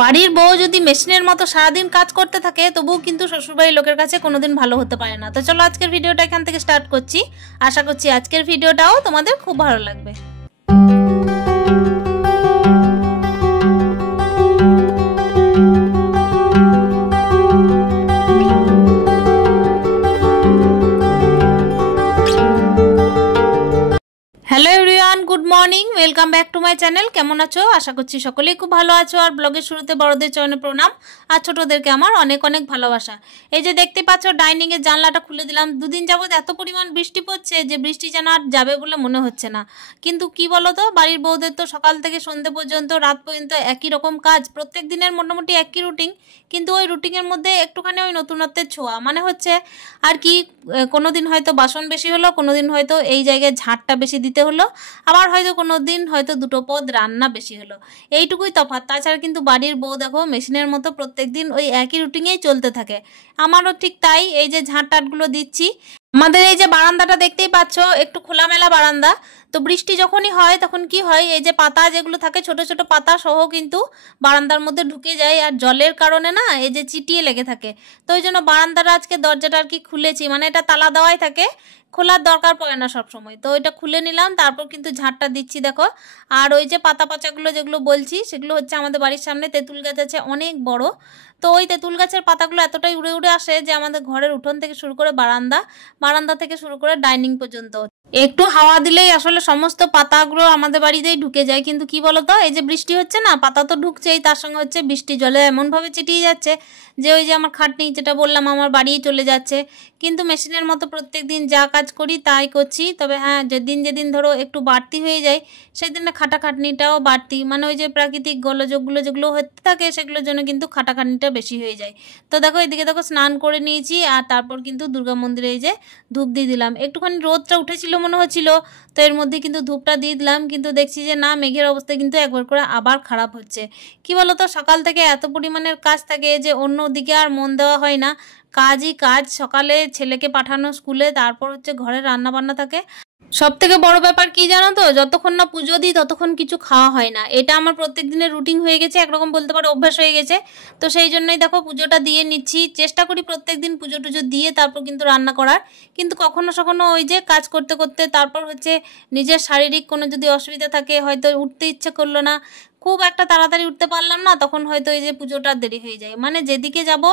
বাড়ির বউ যদি মেশিনের মতো সারাদিন কাজ করতে থাকে তবুও কিন্তু শ্বশুরবাড়ির লোকের কাছে কোনোদিন ভালো হতে পারে না। তো চলো আজকের ভিডিওটা এখান থেকে স্টার্ট করছি। আশা করছি আজকের ভিডিওটাও তোমাদের খুব ভালো লাগবে। Hello everyone, good morning, welcome back to my channel. কেমন আছো? আশা করছি সকলেই খুব ভালো আছো। আর ব্লগের শুরুতে বড়দের চরণে প্রণাম আর ছোটদেরকে আমার অনেক অনেক ভালোবাসা। এই যে দেখতে পাচ্ছ ডাইনিং এর জানলাটা খুলে দিলাম। দুদিন যাবত এত পরিমাণ বৃষ্টি পড়ছে যে বৃষ্টি যেন আর যাবে বলে মনে হচ্ছে না। কিন্তু কি বলো তো, বাড়ির বউদের তো সকাল থেকে সন্ধ্যে পর্যন্ত রাত পর্যন্ত একই রকম কাজ, প্রত্যেক দিনের মোটামুটি একই রুটিন। কিন্তু ওই রুটিনের মধ্যে একটুখানি ওই নতুনত্বের ছোঁয়া, মানে হচ্ছে আর কি, কোনো দিন হয়তো বাসন বেশি হলো, কোনো দিন হয়তো এই জায়গায় ঝাড়টা বেশি দিতে হলো, আবার হয়তো কোনো দিন হয়তো দুটো পদ রান্না বেশি হলো, এইটুকুই তফাৎ। তাছাড়া কিন্তু বাড়ির বউ দেখো মেশিনের মতো প্রত্যেক দিন ওই একই রুটিনেই চলতে থাকে। আমারও ঠিক তাই। এই যে ঝাঁট টাটগুলো দিচ্ছি, আমাদের এই যে বারান্দাটা দেখতেই পাচ্ছ, একটু খোলামেলা বারান্দা। তো বৃষ্টি যখনই হয় তখন কি হয়, এই যে পাতা যেগুলো থাকে ছোট ছোট পাতা সহ কিন্তু বারান্দার মধ্যে ঢুকে যায়, আর জলের কারণে না এই যে চিটিয়ে লেগে থাকে। তো ওই জন্য বারান্দাটা আজকে দরজাটা আর কি খুলেছি, মানে এটা তালা দেওয়াই থাকে, খোলার দরকার পড়ে না সব সময়। তো ওইটা খুলে নিলাম, তারপর কিন্তু ঝাড়টা দিচ্ছি দেখো। আর ওই যে পাতা পচাগুলো যেগুলো বলছি, সেগুলো হচ্ছে আমাদের বাড়ির সামনে তেঁতুল গাছ আছে অনেক বড়। তো ওই তেঁতুল গাছের পাতাগুলো এতটাই উড়ে উড়ে আসে যে আমাদের ঘরের উঠোন থেকে শুরু করে বারান্দা থেকে শুরু করে ডাইনিং পর্যন্ত একটু হাওয়া দিলেই আসলে সমস্ত পাতাগুলো আমাদের বাড়িতেই ঢুকে যায়। কিন্তু কি বলতো, এই যে বৃষ্টি হচ্ছে না, পাতা তো ঢুকছেই, তার সঙ্গে হচ্ছে বৃষ্টি জলে এমনভাবে চিটিয়ে যাচ্ছে যে ওই যে আমার খাটনি যেটা বললাম আমার বাড়িই চলে যাচ্ছে। কিন্তু মেশিনের মতো প্রত্যেক দিন যা কাজ করি তাই করছি। তবে হ্যাঁ, যেদিন ধরো একটু বাড়তি হয়ে যায় সেদিনে খাটাখাটনিটাও বাড়তি, মানে ওই যে প্রাকৃতিক গোলযোগগুলো যেগুলো হতে থাকে সেগুলোর জন্য কিন্তু খাটাখাটনিটা বেশি হয়ে যায়। তো দেখো এদিকে দেখো স্নান করে নিয়েছি, আর তারপর কিন্তু দুর্গা মন্দিরে এই যে ধূপ দিয়ে দিলাম। একটুখানি রোদটা উঠেছিল মনে হচ্ছিল, তো এর মধ্যে কিন্তু ধূপটা দিয়ে দিলাম। কিন্তু দেখছি যে না, মেঘের অবস্থা কিন্তু একবার করে আবার খারাপ হচ্ছে। কি বলতো, সকাল থেকে এত পরিমাণের কাজ থাকে যে অন্য দিকে আর মন দেওয়া হয় না। কাজই কাজ, সকালে ছেলেকে পাঠানো স্কুলে, তারপর হচ্ছে ঘরে রান্না বান্না থাকে। সব থেকে বড় ব্যাপার কি জানো তো, যতক্ষণ না পুজো দিই ততক্ষণ কিছু খাওয়া হয় না। এটা আমার প্রত্যেক দিনের রুটিন হয়ে গেছে, একরকম বলতে পারো অভ্যাস হয়ে গেছে। তো সেই জন্যই দেখো পুজোটা দিয়ে নিচ্ছি, চেষ্টা করি প্রত্যেক দিন পুজো টুজো দিয়ে তারপর কিন্তু রান্না করার। কিন্তু কখনো কখনো ওই যে কাজ করতে করতে তারপর হচ্ছে নিজের শারীরিক কোনো যদি অসুবিধা থাকে, হয়তো উঠতে ইচ্ছে করলো না, খুব একটা তাড়াতাড়ি উঠতে পারলাম না, তখন হয়তো এই যে পুজোটা দেরি হয়ে যায়। মানে যেদিকে যাব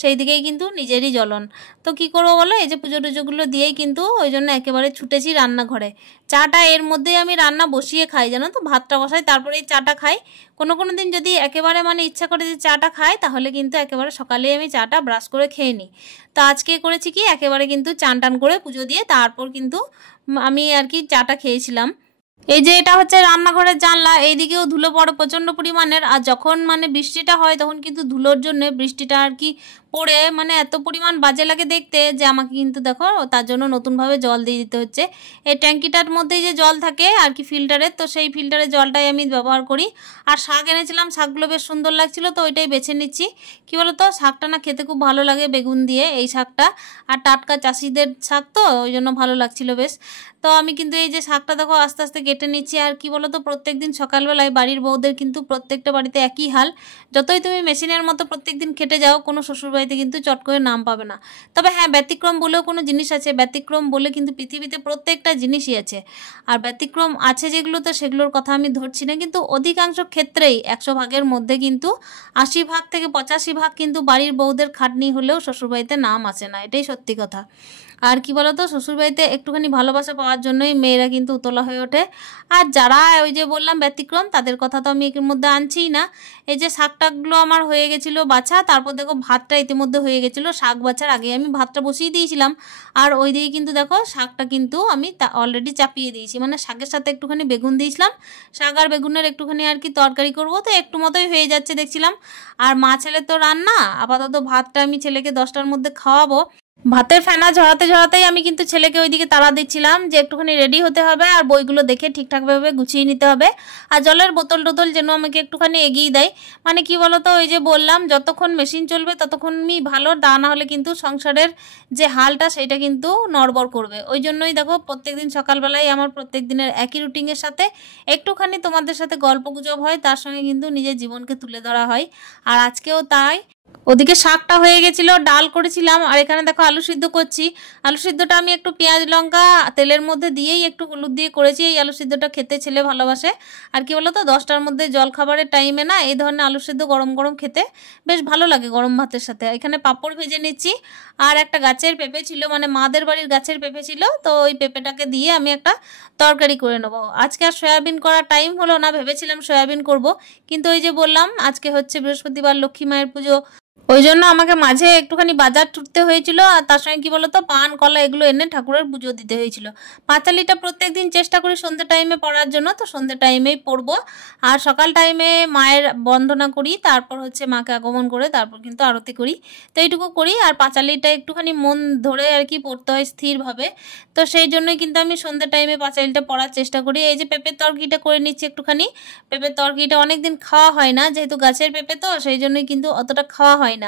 সেই দিকেই কিন্তু নিজেরই জ্বলন। তো কি করবো বলো, এই যে পুজো টুজোগুলো দিয়েই কিন্তু ওই জন্য একেবারে ছুটেছি রান্নাঘরে। চাটা এর মধ্যেই আমি রান্না বসিয়ে খাই, জানো তো, ভাতটা বসাই তারপরে এই চাটা খাই। কোনো কোনো দিন যদি একেবারে মানে ইচ্ছা করে যে চাটা খাই, তাহলে কিন্তু একেবারে সকালেই আমি চাটা ব্রাশ করে খেয়ে নিই। তো আজকে করেছি কি, একেবারে কিন্তু চান টান করে পুজো দিয়ে তারপর কিন্তু আমি আর কি চাটা খেয়েছিলাম। এই যে এটা হচ্ছে রান্নাঘরের জানলা, এইদিকেও ধুলো পড়ে প্রচণ্ড পরিমাণের। আর যখন মানে বৃষ্টিটা হয় তখন কিন্তু ধুলোর জন্য বৃষ্টিটা আর কি পড়ে মানে এত পরিমাণ বাজে লাগে দেখতে, যে আমাকে কিন্তু দেখো তার জন্য নতুনভাবে জল দিয়ে দিতে হচ্ছে। এই ট্যাঙ্কিটার মধ্যেই যে জল থাকে আর কি ফিল্টারের, তো সেই ফিল্টারের জলটাই আমি ব্যবহার করি। আর শাক এনেছিলাম, শাকগুলো বেশ সুন্দর লাগছিল, তো ওইটাই বেছে নিচ্ছি। কী বলো তো, শাকটা না খেতে খুব ভালো লাগে বেগুন দিয়ে এই শাকটা, আর টাটকা চাষিদের শাক তো ওই জন্য ভালো লাগছিল বেশ। তো আমি কিন্তু এই যে শাকটা দেখো আস্তে আস্তে কেটে নিচ্ছি। আর কি বলো তো, প্রত্যেক দিন সকালবেলায় বাড়ির বউদের কিন্তু প্রত্যেকটা বাড়িতে একই হাল। যতই তুমি মেশিনের মতো প্রত্যেক দিন খেটে যাও, কোনো শ্বশুরবাড়িতে কিন্তু চট করে নাম পাবে না। তবে হ্যাঁ, ব্যতিক্রম বলেও কোনো জিনিস আছে, ব্যতিক্রম বলে কিন্তু পৃথিবীতে প্রত্যেকটা জিনিসই আছে। আর ব্যতিক্রম আছে যেগুলোতে, সেগুলোর কথা আমি ধরছি না, কিন্তু অধিকাংশ ক্ষেত্রেই 100 ভাগের মধ্যে কিন্তু 80 ভাগ থেকে 85 ভাগ কিন্তু বাড়ির বউদের খাটনি হলেও শ্বশুরবাড়িতে নাম আসে না, এটাই সত্যি কথা। আর কি বলতো, শ্বশুরবাড়িতে একটুখানি ভালোবাসা পাওয়ার জন্যই মেয়েরা কিন্তু উতলা হয়ে ওঠে। আর যারা ওই যে বললাম ব্যতিক্রম, তাদের কথা তো আমি এর মধ্যে আনছিই না। এই যে শাকটাগুলো আমার হয়ে গেছিলো বাছা, তারপর দেখো ভাতটা ইতিমধ্যে হয়ে গেছিলো। শাক বাছার আগে আমি ভাতটা বসিয়ে দিয়েছিলাম, আর ওই দিকে কিন্তু দেখো শাকটা কিন্তু আমি অলরেডি চাপিয়ে দিয়েছি, মানে শাকের সাথে একটুখানি বেগুন দিয়েছিলাম। শাক আর বেগুনের একটুখানি আর কি তরকারি করবো, তো একটু মতোই হয়ে যাচ্ছে দেখছিলাম। আর মা ছেলে তো রান্না, আপাতত ভাতটা আমি ছেলেকে 10টার মধ্যে খাওয়াবো। ভাতের ফেনা ঝরাতে ঝরাতেই আমি কিন্তু ছেলেকে ওইদিকে তাড়া দিচ্ছিলাম যে একটুখানি রেডি হতে হবে আর বইগুলো দেখে ঠিকঠাকভাবে গুছিয়ে নিতে হবে। আর জলের বোতল টোতল যেন আমাকে একটুখানি এগিয়ে দেয়। মানে কি বলতো, ওই যে বললাম যতক্ষণ মেশিন চলবে ততক্ষণই ভালো, তা না হলে কিন্তু সংসারের যে হালটা সেটা কিন্তু নড়বড় করবে। ওই জন্যই দেখো প্রত্যেকদিন সকালবেলায় আমার প্রত্যেক দিনের একই রুটিনের সাথে একটুখানি তোমাদের সাথে গল্প গুজব হয়, তার সঙ্গে কিন্তু নিজের জীবনকে তুলে ধরা হয়। আর আজকেও তাই। ওদিকে শাকটা হয়ে গেছিল, ডাল করেছিলাম, আর এখানে দেখো আলু সিদ্ধ করছি। আলু সিদ্ধটা আমি একটু পেঁয়াজ লঙ্কা তেলের মধ্যে দিয়েই একটু হলুদ দিয়ে করেছি। এই আলু সিদ্ধটা খেতে ছেলে ভালোবাসে। আর কি বলতো, 10টার মধ্যে জল খাবারের টাইমে না এই ধরনের আলু সিদ্ধ গরম গরম খেতে বেশ ভালো লাগে গরম ভাতের সাথে। এখানে পাঁপড় ভেজে নিচ্ছি। আর একটা গাছের পেঁপে ছিল, মানে মাদের বাড়ির গাছের পেঁপে ছিল, তো ওই পেঁপেটাকে দিয়ে আমি একটা তরকারি করে নেবো। আজকে আর সয়াবিন করার টাইম হলো না, ভেবেছিলাম সয়াবিন করব, কিন্তু ওই যে বললাম আজকে হচ্ছে বৃহস্পতিবার, লক্ষ্মী মায়ের পুজো, ওই জন্য আমাকে মাঝে একটুখানি বাজার ছুটতে হয়েছিল। আর তার সঙ্গে কি বলতো, পান কলা এগুলো এনে ঠাকুরের পুজো দিতে হয়েছিল। পাঁচালিটা প্রত্যেকদিন চেষ্টা করি সন্ধ্যে টাইমে পড়ার জন্য, তো সন্ধ্যে টাইমেই পড়বো। আর সকাল টাইমে মায়ের বন্দনা করি, তারপর হচ্ছে মাকে আগমন করে তারপর কিন্তু আরতি করি, তো এইটুকু করি। আর পাঁচালিটা একটুখানি মন ধরে আর কি পড়তে হয় স্থিরভাবে, তো সেই জন্যই কিন্তু আমি সন্ধ্যে টাইমে পাঁচালিটা পড়ার চেষ্টা করি। এই যে পেঁপের তরকারিটা করে নিচ্ছি একটুখানি। পেঁপের তরকারিটা অনেকদিন খাওয়া হয় না, যেহেতু গাছের পেঁপে তো সেই জন্যই কিন্তু অতটা খাওয়া হয় না।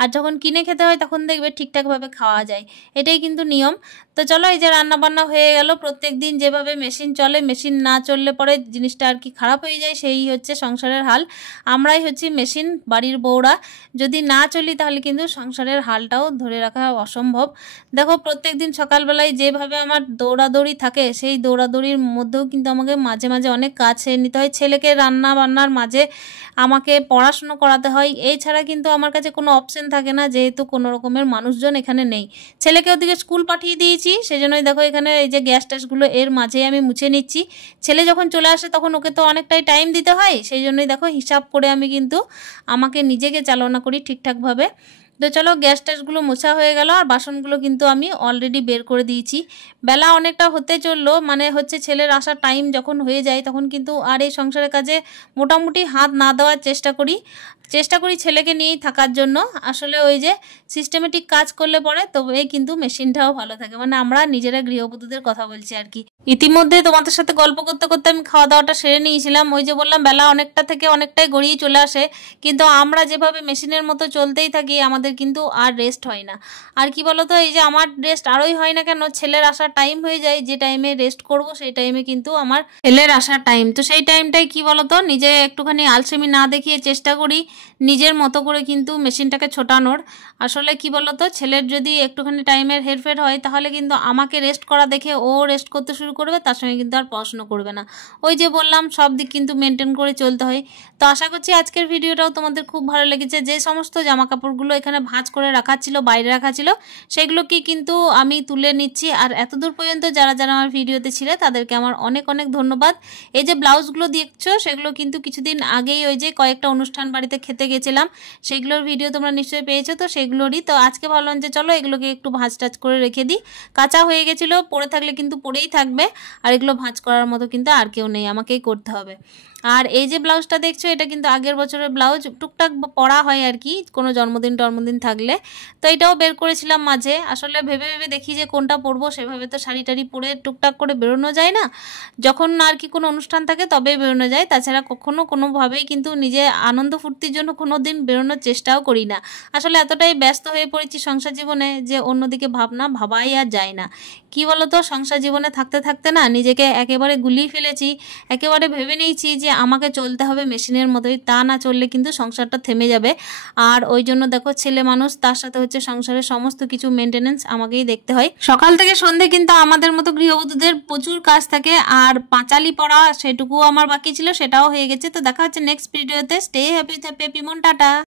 আর যখন কিনে খেতে হয় তখন দেখবে ঠিকঠাকভাবে খাওয়া যায়, এটাই কিন্তু নিয়ম। তো চলো, এই যে রান্না বান্না হয়ে গেল। প্রত্যেক দিন যেভাবে মেশিন চলে, মেশিন না চললে পরে জিনিসটা আর কি খারাপ হয়ে যায়, সেই হচ্ছে সংসারের হাল। আমরাই হচ্ছি মেশিন, বাড়ির বউরা। যদি না চলি তাহলে কিন্তু সংসারের হালটাও ধরে রাখা অসম্ভব। দেখো প্রত্যেক দিন সকালবেলায় যেভাবে আমার দৌড়াদৌড়ি থাকে, সেই দৌড়াদৌড়ির মধ্যেও কিন্তু আমাকে মাঝে মাঝে অনেক কাজ সেরে নিতে হয়। ছেলেকে রান্না বান্নার মাঝে আমাকে পড়াশুনো করাতে হয়, এছাড়া কিন্তু আমার কাছে কোনো অপশন থাকে না, যেহেতু কোনো রকমের মানুষজন এখানে নেই। ছেলেকে ওদিকে স্কুল পাঠিয়ে দিয়েছি, সেজন্যই দেখো এখানে এই যে গ্যাস ট্যাসগুলো এর মাঝেই আমি মুছে নিচ্ছি। ছেলে যখন চলে আসে তখন ওকে তো অনেকটাই টাইম দিতে হয়, সেই জন্যই দেখো হিসাব করে আমি কিন্তু আমাকে নিজেকে চালনা করি ঠিকঠাকভাবে। তো চলো, গ্যাস ট্যাসগুলো মোছা হয়ে গেল। আর বাসনগুলো কিন্তু আমি অলরেডি বের করে দিয়েছি। বেলা অনেকটা হতে চললো, মানে হচ্ছে ছেলের আসার টাইম যখন হয়ে যায় তখন কিন্তু আর এই সংসারের কাজে মোটামুটি হাত না দেওয়ার চেষ্টা করি ছেলেকে নিয়েই থাকার জন্য। আসলে ওই যে সিস্টেমেটিক কাজ করলে পরে তবেই কিন্তু মেশিনটাও ভালো থাকে। মানে আমরা নিজেরা গৃহবধূদের কথা বলছি আর কি। ইতিমধ্যে তোমাদের সাথে গল্প করতে করতে আমি খাওয়া দাওয়াটা সেরে নিয়েছিলাম। ওই যে বললাম বেলা অনেকটা থেকে অনেকটাই গড়িয়ে চলে আসে, কিন্তু আমরা যেভাবে মেশিনের মতো চলতেই থাকি আমাদের কিন্তু আর রেস্ট হয় না। আর কি বলতো, এই যে আমার রেস্ট আরোই হয় না কেন, ছেলের আসার টাইম হয়ে যায়, যে টাইমে রেস্ট করব সেই টাইমে কিন্তু আমার ছেলের আসার টাইম। তো সেই টাইমটাই কি বলতো, নিজে একটুখানি আলসেমি না দেখিয়ে চেষ্টা করি নিজের মতো করে কিন্তু মেশিনটাকে ছোটানোর। আসলে কি বলতো, ছেলের যদি একটুখানি টাইমের হেরফের হয় তাহলে কিন্তু আমাকে রেস্ট করা দেখে ও রেস্ট করতে শুরু করবে, তার সঙ্গে কিন্তু আর পড়াশুনো করবে না। ওই যে বললাম সব দিক কিন্তু মেনটেন করে চলতে হয়। তো আশা করছি আজকের ভিডিওটাও তোমাদের খুব ভালো লেগেছে। যে সমস্ত জামা কাপড়গুলো এখানে ভাঁজ করে রাখা ছিল, বাইরে রাখা ছিল, সেগুলোকে কিন্তু আমি তুলে নিচ্ছি। আর এতদূর পর্যন্ত যারা যারা আমার ভিডিওতে ছিলে তাদেরকে আমার অনেক অনেক ধন্যবাদ। এই যে ব্লাউজগুলো দেখছো সেগুলো কিন্তু কিছুদিন আগেই ওই যে কয়েকটা অনুষ্ঠান বাড়িতে খেতে গেছিলাম, সেগুলোর ভিডিও তোমরা নিশ্চয়ই পেয়েছো, তো সেগুলোরই। তো আজকে ভাবলাম যে চলো এগুলোকে একটু ভাঁজ টাজ করে রেখে দিই। কাঁচা হয়ে গেছিলো, পরে থাকলে কিন্তু পরেই থাকবে, আর এগুলো ভাঁজ করার মতো কিন্তু আর কেউ নেই, আমাকেই করতে হবে। আর এই যে ব্লাউজটা দেখছো এটা কিন্তু আগের বছরের ব্লাউজ, টুকটাক পরা হয় আর কি কোনো জন্মদিন থাকলে। তো এটাও বের করেছিলাম মাঝে। আসলে ভেবে ভেবে দেখি যে কোনটা পরবো, সেভাবে তো শাড়ি টাড়ি পরে টুকটাক করে বেরোনো যায় না। যখন আর কি কোনো অনুষ্ঠান থাকে তবেই বেরোনো যায়, তাছাড়া কখনো কোনোভাবেই কিন্তু নিজে আনন্দ ফুর্তির জন্য কোনো দিন বেরোনোর চেষ্টাও করি না। আসলে এতটাই ব্যস্ত হয়ে পড়েছি সংসার জীবনে যে অন্যদিকে ভাবাই আর যায় না। কি বলতো, সংসার জীবনে থাকতে থাকতে না নিজেকে একেবারে গুলিয়ে ফেলেছি, একেবারে ভেবে নিয়েছি যে আমাকে চলতে হবে মেশিনের মতোই, তা না চললে কিন্তু সংসারটা থেমে যাবে। আর ওই জন্য দেখো ছেলে মানুষ, তার সাথে হচ্ছে সংসারের সমস্ত কিছু মেনটেনেন্স আমাকেই দেখতে হয়। সকাল থেকে সন্ধে কিন্তু আমাদের মতো গৃহবধূদের প্রচুর কাজ থাকে। আর পাঁচালি পড়া সেটুকু আমার বাকি ছিল, সেটাও হয়ে গেছে। তো দেখা হচ্ছে নেক্সট ভিডিওতে। স্টে হ্যাপি, হ্যাপি মন, টাটা।